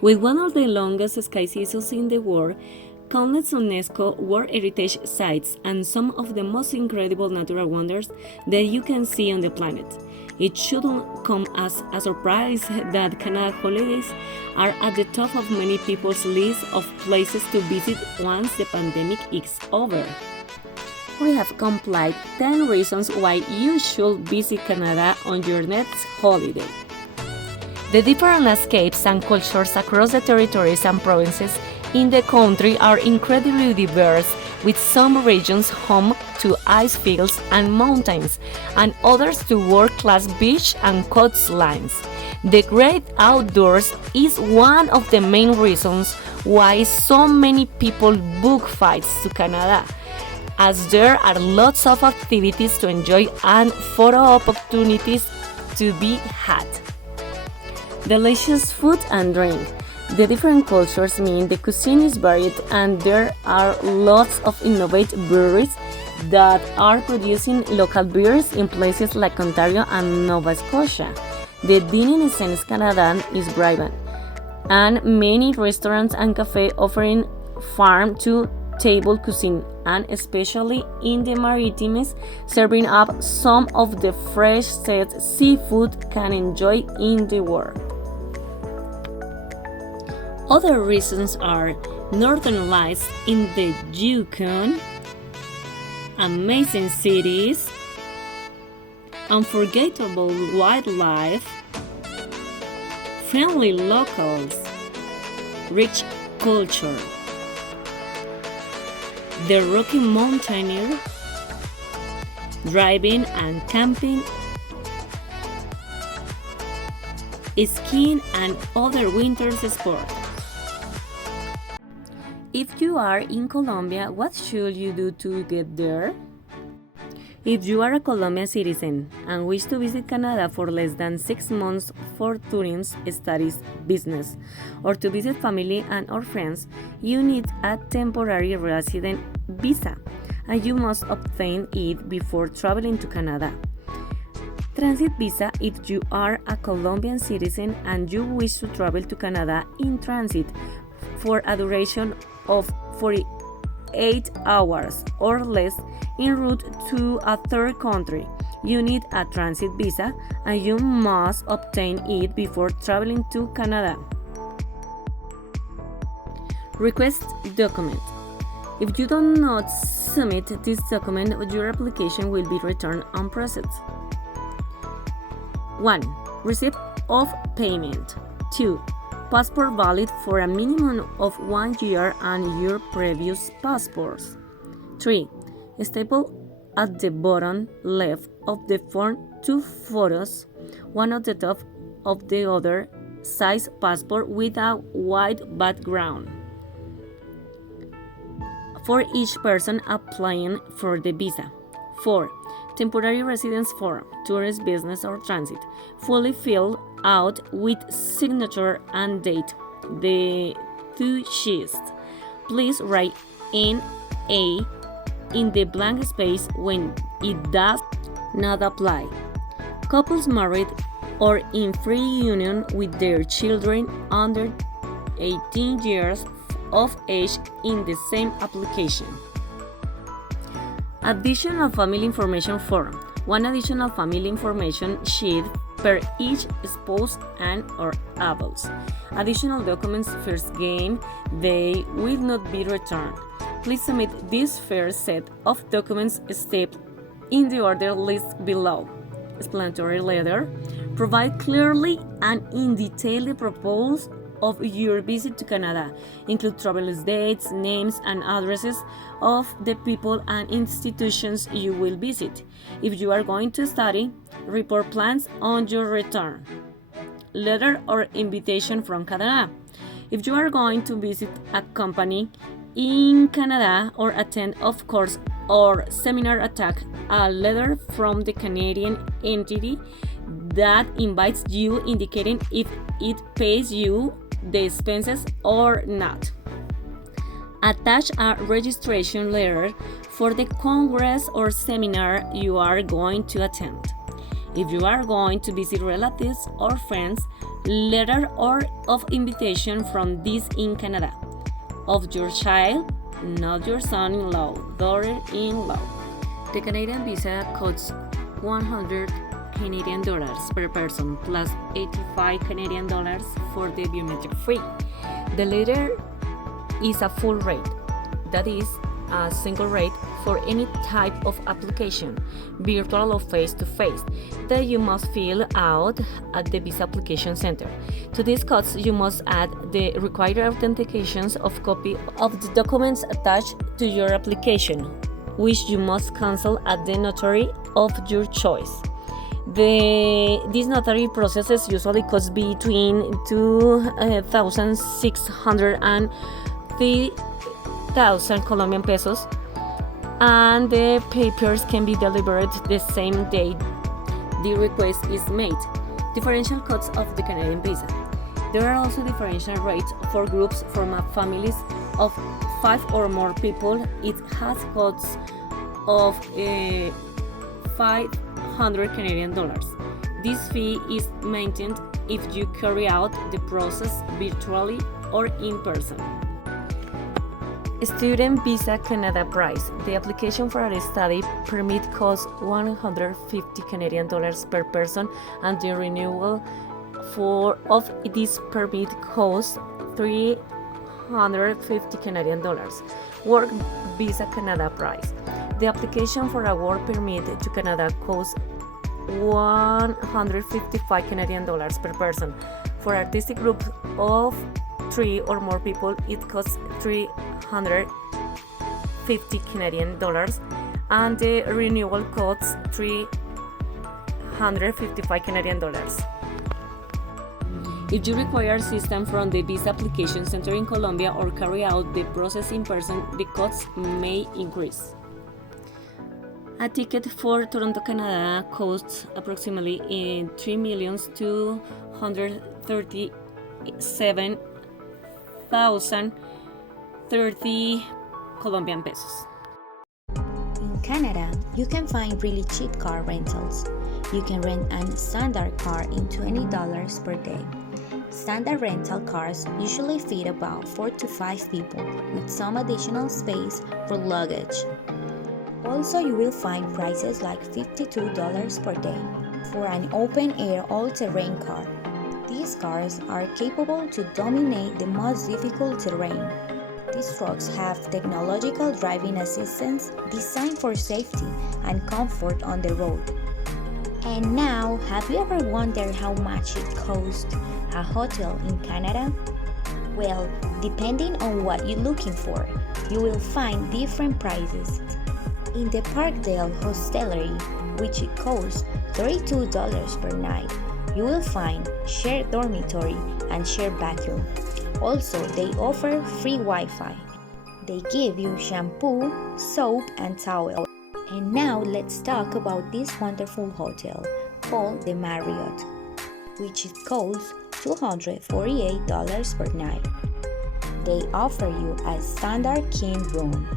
With one of the longest ski seasons in the world, countless UNESCO World Heritage Sites, and some of the most incredible natural wonders that you can see on the planet. It shouldn't come as a surprise that Canada holidays are at the top of many people's list of places to visit once the pandemic is over. We have compiled 10 reasons why you should visit Canada on your next holiday. The different landscapes and cultures across the territories and provinces in the country are incredibly diverse, with some regions home to ice fields and mountains, and others to world-class beach and coastlines. The great outdoors is one of the main reasons why so many people book flights to Canada, as there are lots of activities to enjoy and photo opportunities to be had. Delicious food and drink. The different cultures mean the cuisine is varied and there are lots of innovative breweries that are producing local beers in places like Ontario and Nova Scotia. The dining scene Canadian is vibrant, and many restaurants and cafes offering farm-to-table cuisine, and especially in the Maritimes, serving up some of the freshest seafood can enjoy in the world. Other reasons are northern lights in the Yukon, amazing cities, unforgettable wildlife, friendly locals, rich culture, the Rocky Mountaineer, driving and camping, skiing and other winter sports. If you are in Colombia, what should you do to get there? If you are a Colombian citizen and wish to visit Canada for less than 6 months for tourism, studies, business, or to visit family and or friends, you need a temporary resident visa, and you must obtain it before traveling to Canada. Transit visa if you are a Colombian citizen and you wish to travel to Canada in transit for a duration of 48 hours or less en route to a third country. You need a transit visa and you must obtain it before traveling to Canada. Request document. If you do not submit this document, your application will be returned unprocessed. 1. Receipt of payment. 2. Passport valid for a minimum of 1 year and your previous passports. 3. Staple at the bottom left of the form 2 photos, one at the top of the other size passport with a white background, for each person applying for the visa. 4. Temporary residence form, tourist, business, or transit, fully filled out with signature and date. The two sheets. Please write NA in the blank space when it does not apply. Couples married or in free union with their children under 18 years of age in the same application. Additional family information form. One additional family information sheet per each spouse and or adults. Additional documents first game, they will not be returned. Please submit this first set of documents stepped in the order list below. Explanatory letter. Provide clearly and in detail the purpose of your visit to Canada. Include travel dates, names, and addresses of the people and institutions you will visit. If you are going to study, report plans on your return. Letter or invitation from Canada. If you are going to visit a company in Canada or attend a course or seminar, attach a letter from the Canadian entity that invites you indicating if it pays you the expenses or not. Attach a registration letter for the congress or seminar you are going to attend. If you are going to visit relatives or friends, letter or of invitation from this in Canada. Of your child, not your son-in-law, daughter-in-law. The Canadian visa costs 100 Canadian dollars per person plus 85 Canadian dollars for the biometric fee. The letter is a full rate, that is, a single rate for any type of application, virtual or face-to-face, that you must fill out at the Visa Application Center. To these costs, you must add the required authentications of copy of the documents attached to your application, which you must cancel at the notary of your choice. These notary processes usually cost between 2,600 and 3,000 Colombian pesos, and the papers can be delivered the same day the request is made. Differential costs of the Canadian visa. There are also differential rates for groups from families of 5 or more people. It has costs of 500 Canadian dollars. This fee is maintained if you carry out the process virtually or in person. Student Visa Canada price. The application for a study permit costs 150 Canadian dollars per person, and the renewal of this permit costs 350 Canadian dollars. Work Visa Canada price. The application for a work permit to Canada costs 155 Canadian dollars per person. For artistic group of 3 or more people, it costs 350 Canadian dollars, and the renewal costs 355 Canadian dollars. If you require assistance from the Visa Application Center in Colombia or carry out the process in person, the costs may increase. A ticket for Toronto, Canada costs approximately $3,237,030 Colombian pesos. In Canada, you can find really cheap car rentals. You can rent a standard car in $20 per day. Standard rental cars usually fit about 4 to 5 people, with some additional space for luggage. Also, you will find prices like $52 per day for an open-air all-terrain car. These cars are capable to dominate the most difficult terrain. These trucks have technological driving assistance designed for safety and comfort on the road. And now, have you ever wondered how much it costs a hotel in Canada? Well, depending on what you're looking for, you will find different prices. In the Parkdale Hostelry, which it costs $32 per night, you will find shared dormitory and shared bathroom. Also, they offer free Wi-Fi. They give you shampoo, soap, and towel. And now let's talk about this wonderful hotel called the Marriott, which it costs $248 per night. They offer you a standard king room,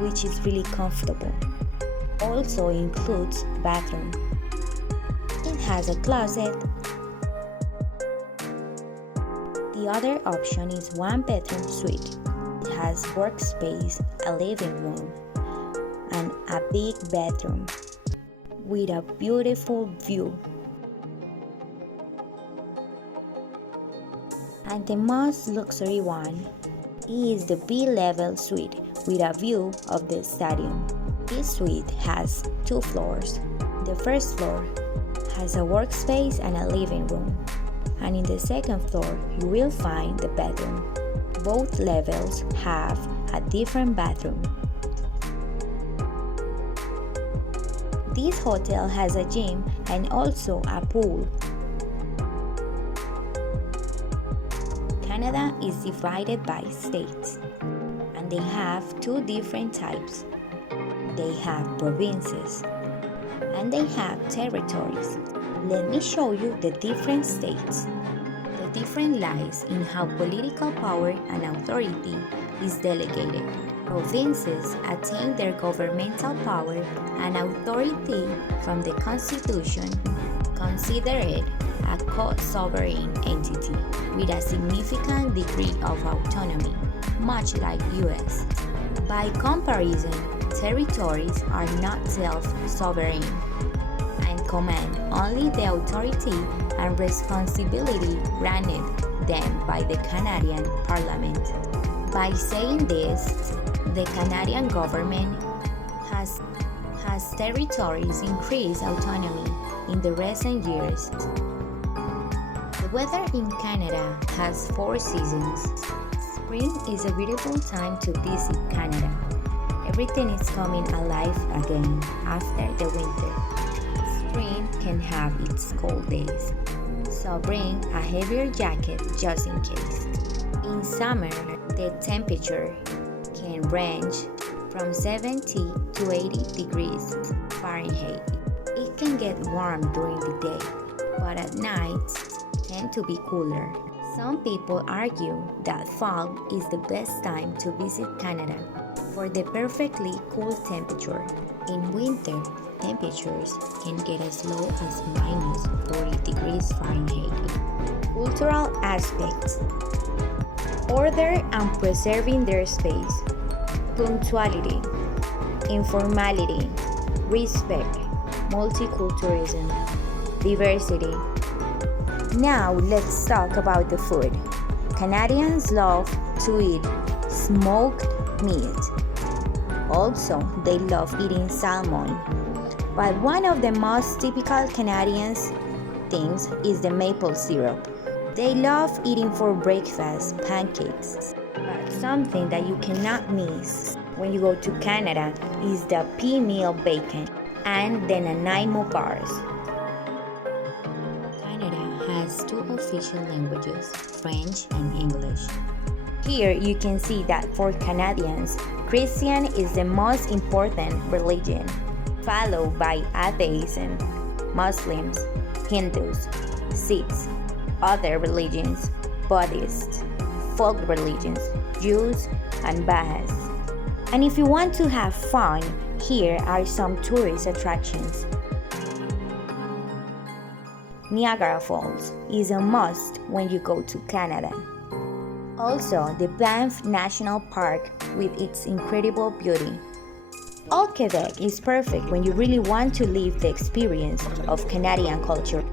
which is really comfortable. Also includes bathroom. It has a closet. The other option is one bedroom suite. It has workspace, a living room, and a big bedroom with a beautiful view. And the most luxury one is the B-level suite with a view of the stadium. This suite has 2 floors. The first floor has a workspace and a living room, and in the second floor you will find the bedroom. Both levels have a different bathroom. This hotel has a gym and also a pool. Canada is divided by states, and they have 2 different types. They have provinces, and they have territories. Let me show you the different states. The difference lies in how political power and authority is delegated. Provinces attain their governmental power and authority from the Constitution, consider it a co-sovereign entity with a significant degree of autonomy, much like US. By comparison, territories are not self-sovereign and command only the authority and responsibility granted them by the Canadian Parliament. By saying this, the Canadian government has territories increased autonomy in the recent years. The weather in Canada has 4 seasons. Spring is a beautiful time to visit Canada. Everything is coming alive again after the winter. Spring can have its cold days, so bring a heavier jacket just in case. In summer, the temperature can range from 70 to 80 degrees Fahrenheit. It can get warm during the day, but at night tend to be cooler. Some people argue that fall is the best time to visit Canada for the perfectly cool temperature. In winter, temperatures can get as low as minus 40 degrees Fahrenheit. Cultural aspects: order and preserving their space, punctuality, informality, respect, multiculturalism, diversity. Now let's talk about the food. Canadians love to eat smoked meat. Also, they love eating salmon. But one of the most typical Canadian things is the maple syrup. They love eating for breakfast pancakes. But something that you cannot miss when you go to Canada is the pea meal bacon and the Nanaimo bars. Canada has 2 official languages, French and English. Here you can see that for Canadians, Christian is the most important religion, followed by atheism, Muslims, Hindus, Sikhs, other religions, Buddhists, folk religions, Jews, and Baha'is. And if you want to have fun, here are some tourist attractions. Niagara Falls is a must when you go to Canada. Also, the Banff National Park with its incredible beauty. All Quebec is perfect when you really want to live the experience of Canadian culture.